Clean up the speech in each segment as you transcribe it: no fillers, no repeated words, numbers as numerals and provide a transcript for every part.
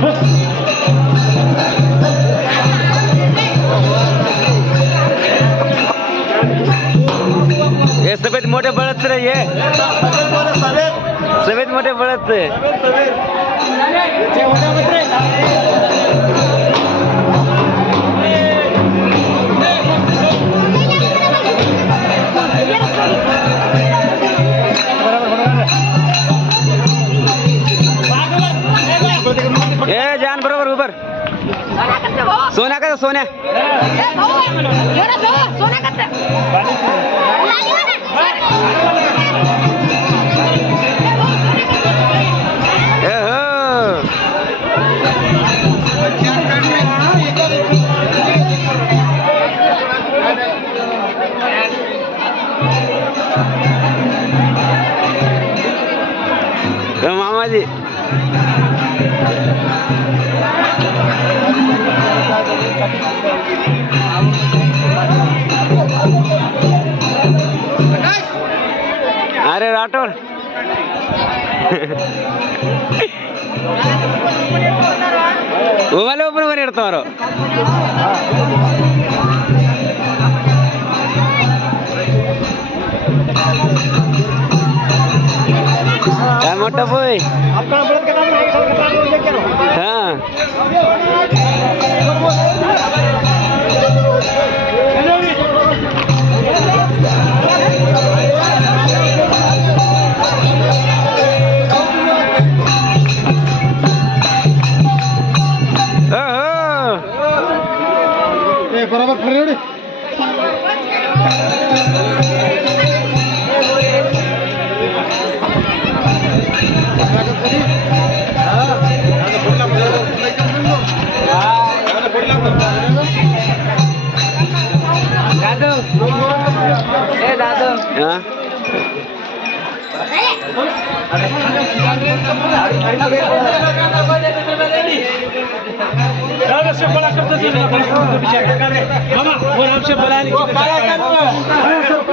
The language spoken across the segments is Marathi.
ये सफेद मोठे बळद रे ये सफेद मोठे बळद ए जान बरोबर उबर सोन्या का सोन्या मामा जी अरे राठौर मोबाइल ओपन कर इಡ್ತಾರೋ क्या मोटा बोई आपका बलद का नाम है हाँ बराबर खड़े हो दादू ए दादू हाँ से बड़ा करते थे मामा वो हमसे बुलाने की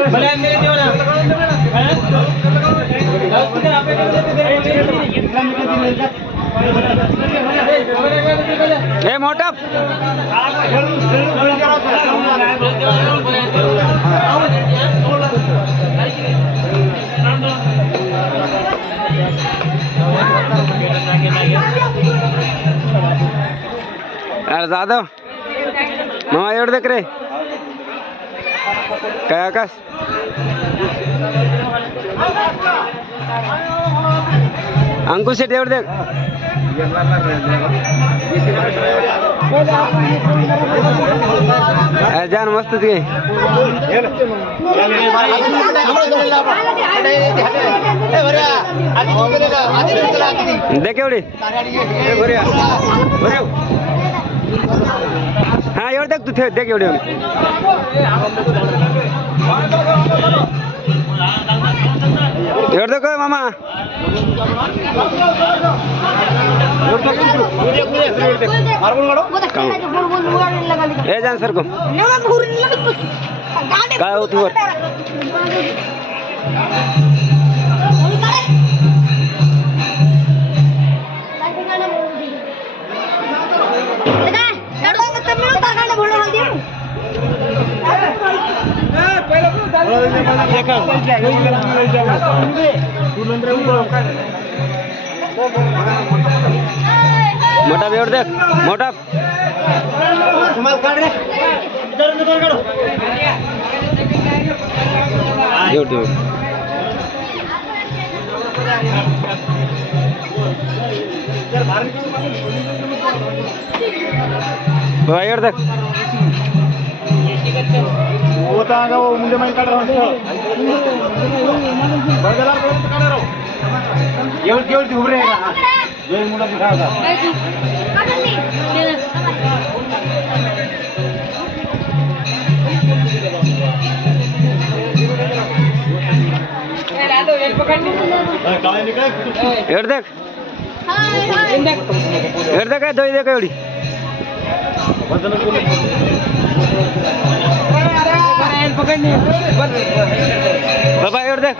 बुलाने मेरे दियो ना ए मोटा अरे जाधव मामा एवढं देख रे काय आकाश अंकुश शेट एवढं देख जान मस्त ती देख एवढी हाँ एवढं देख तू देख एवढी एवढं देख मामा ए जान सर को काय होती वर मोटा बेवड देख मोटा एवढ देख होता वो मुझे मैं काट रहा हूँ केवल केवल उभ रहेगा जो मुझे दिखाएगा एवढ देख एवढ देख दो देख एवढी बाबा एवढ देख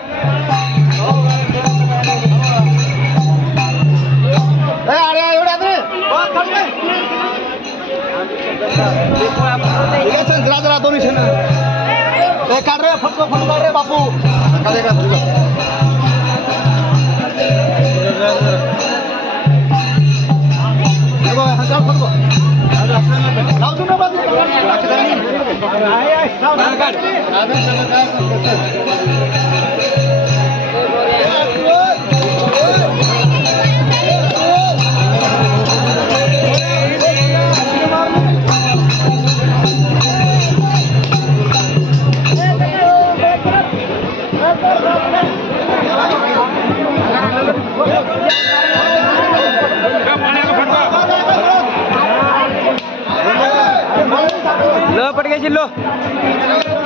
एवढ्या जरा दोन्ही शेण ए काढ रे फटको काढ रे बापू काढ का लो पटके चिल्लो